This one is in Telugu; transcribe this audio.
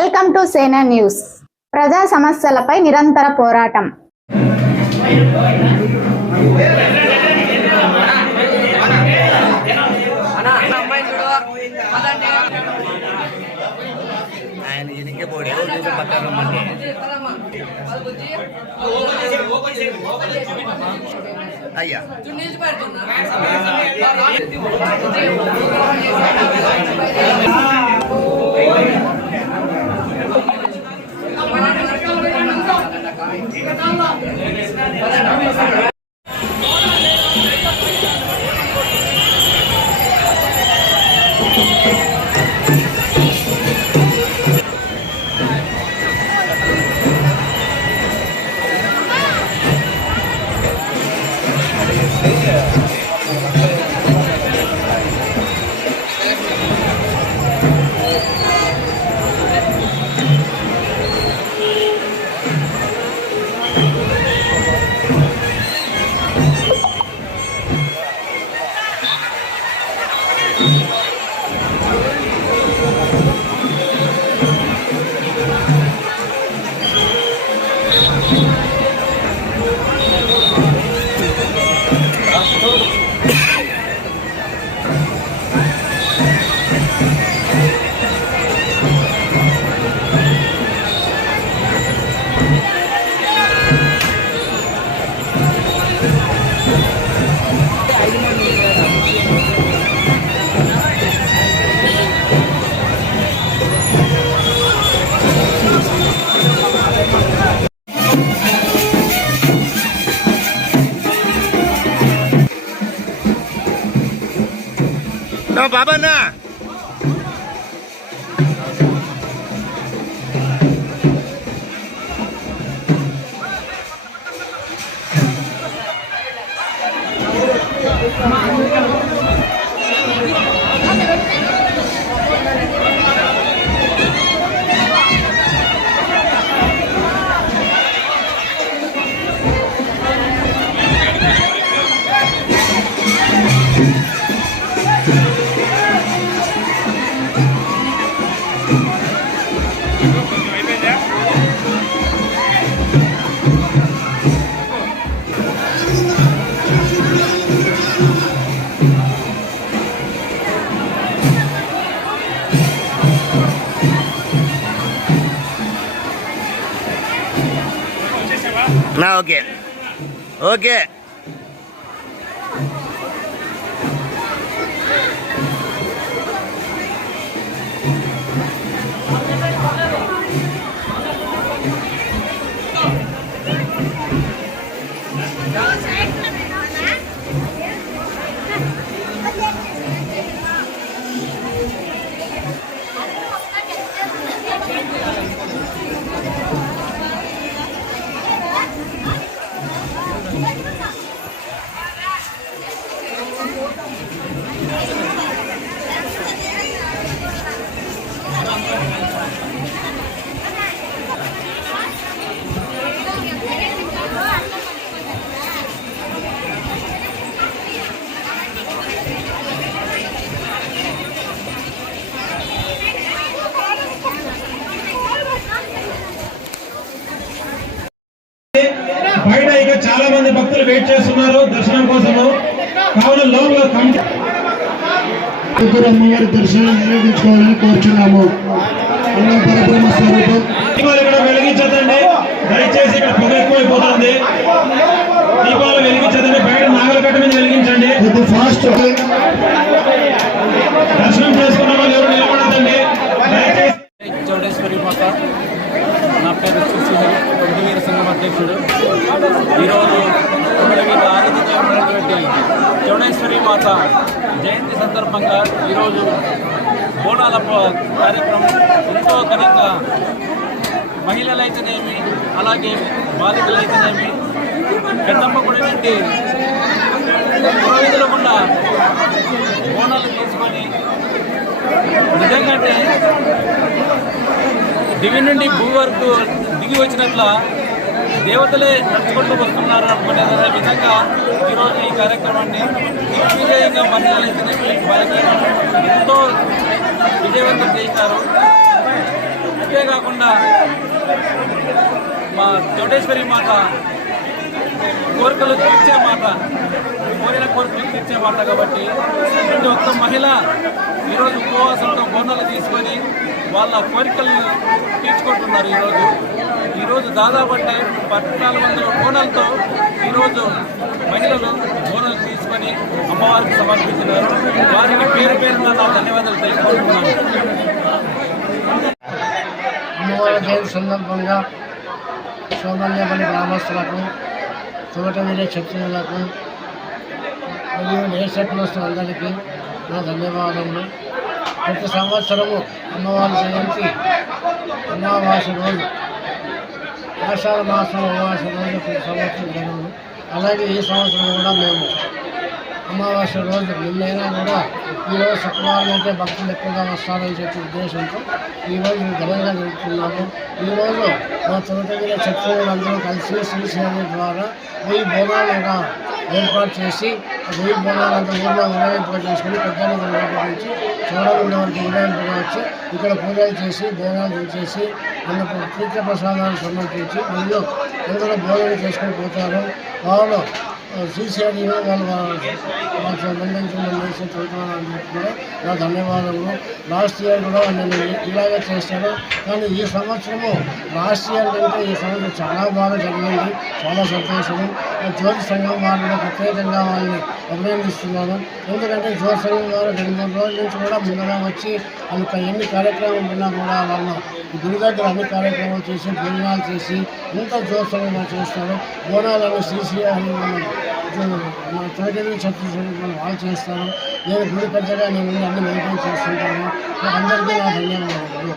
వెల్కమ్ టు సేనా న్యూస్. ప్రజా సమస్యలపై నిరంతర పోరాటం. అయ్యా బాబా నా ఓకే ఓకే బయట ఇక చాలా మంది భక్తులు వెయిట్ చేస్తున్నారు దర్శనం కోసము. కావున లోపల అమ్మవారి దర్శనం వినియోగించుకోవాలని కోరుచున్నాము. దీపాలు ఇక్కడ వెలిగించదండి, దయచేసి ఇక్కడ పొగ ఎక్కువైపోతుంది. దీపాలు వెలిగించదండి, బయట నాగలకట్ట మీద వెలిగించండి. ఫాస్ట్ దర్శనం చేసుకున్న వాళ్ళు ఎవరు నిలబడదండి దయచేసి. చౌడేశ్వరి మాత, నా పేరు సుశీల్, వీర సంఘం అధ్యక్షుడు. ఈరోజు ఆరాధనగా ఉన్నటువంటి చౌడేశ్వరి మాత జయంతి సందర్భంగా ఈరోజు బోనాల కార్యక్రమం ఎంతో ఘనంగా మహిళలైతేనేమి, అలాగే బాలికలైతేనేమి పెద్దమ్మ గుడి నుండి పురోహితుల గుండా బోనాలు తీసుకొని నిజంగానే దివి నుండి భూ వరకు దిగి వచ్చినట్ల దేవతలే నడుచుకుంటూ వస్తున్నారు అనుకునే విధంగా ఈరోజు ఈ కార్యక్రమాన్ని దిగ్విజయంగా మహిళలైతేనేమి ఎంతో విజయవంతం చేశారు. అంతేకాకుండా మా చౌడేశ్వరి మాత కోరికలు తీర్చే మాట, కోరిన కోరికలు తీర్చే మాట కాబట్టి ప్రతి ఒక్క మహిళ ఈరోజు ఉపవాసంతో బోనాలు తీసుకొని వాళ్ళ కోరికలను తీర్చుకుంటున్నారు. ఈరోజు దాదాపు అంటే 1400 బోనాలతో ఈరోజు మహిళలు బోనాలు తీసుకొని అమ్మవారికి సమర్పించినారు. వారికి పేరు పేరున నా ధన్యవాదాలు తెలుపుకుంటున్నాను. అమ్మవారి జయంతి సందర్భంగా సోమల్యపల్లి గ్రామస్తులకు, తోటమిరే క్షత్రియులకు మరియు నేర్చకులస్తులందరికీ నా ధన్యవాదములు. ప్రతి సంవత్సరము అమ్మవారి జయంతి అమావాస్య రోజు, ఆషాఢ మాసం అమావాస్య రోజు ప్రతి సంవత్సరం జరుగును. అలాగే ఈ సంవత్సరం కూడా మేము అమావాస్య రోజు నిన్నైనా కూడా ఈరోజు శుక్రవారం అయితే భక్తులు ఎక్కువగా వస్తారని చెప్పే ఉద్దేశంతో ఈరోజు ఘనంగా జరుపుతున్నాము. ఈరోజు మా తోటగిరి క్షత్రియులందరూ కలిసి శ్రీశైలం ద్వారా 1000 బోనాలుగా ఏర్పాటు చేసి 1000 బోనాలంతా ఊళ్ళో ఉదయింపుగా చేసుకుని పెద్దలు నుంచి చౌడగూడ వరకు ఉదయింపుగా వచ్చి ఇక్కడ పూజలు చేసి బోనాలు చేసి అందుకు తీర్థప్రసాదాలు సమర్పించి మరియు అందరూ భోజనం చేసుకొని పోతారు. వాళ్ళు శ్రీశైలంలో వాళ్ళ సంబంధించిన చదువుతున్నాను. నా ధన్యవాదాలు. లాస్ట్ ఇయర్ కూడా నేను ఇలాగే చేశాను, కానీ ఈ సంవత్సరము లాస్ట్ ఇయర్ కంటే ఈ సంవత్సరం చాలా బాగా జరిగింది. చాలా సంతోషము. జ్యోతి సంఘం వారు కూడా ప్రత్యేకంగా వాళ్ళని అభినందిస్తున్నాను. ఎందుకంటే జ్యోతి సంఘం వారు 2-3 రోజుల నుంచి కూడా ముందుగా వచ్చి అంత ఎన్ని కార్యక్రమాలు ఉన్నా కూడా వాళ్ళు గుడి దగ్గర అన్ని కార్యక్రమాలు చేసి భోజనాలు చేసి ఇంత జ్యోతి సంఘం చేస్తారు. బోనాలను శ్రీశైలం మన తోటగిరి క్షత్రియులు వాళ్ళు చేస్తారు. నేను గుడి పెద్దగా నేను అన్ని మెయింటైన్ చేస్తుంటాను. అందరికీ నా ధన్యవాదాలు.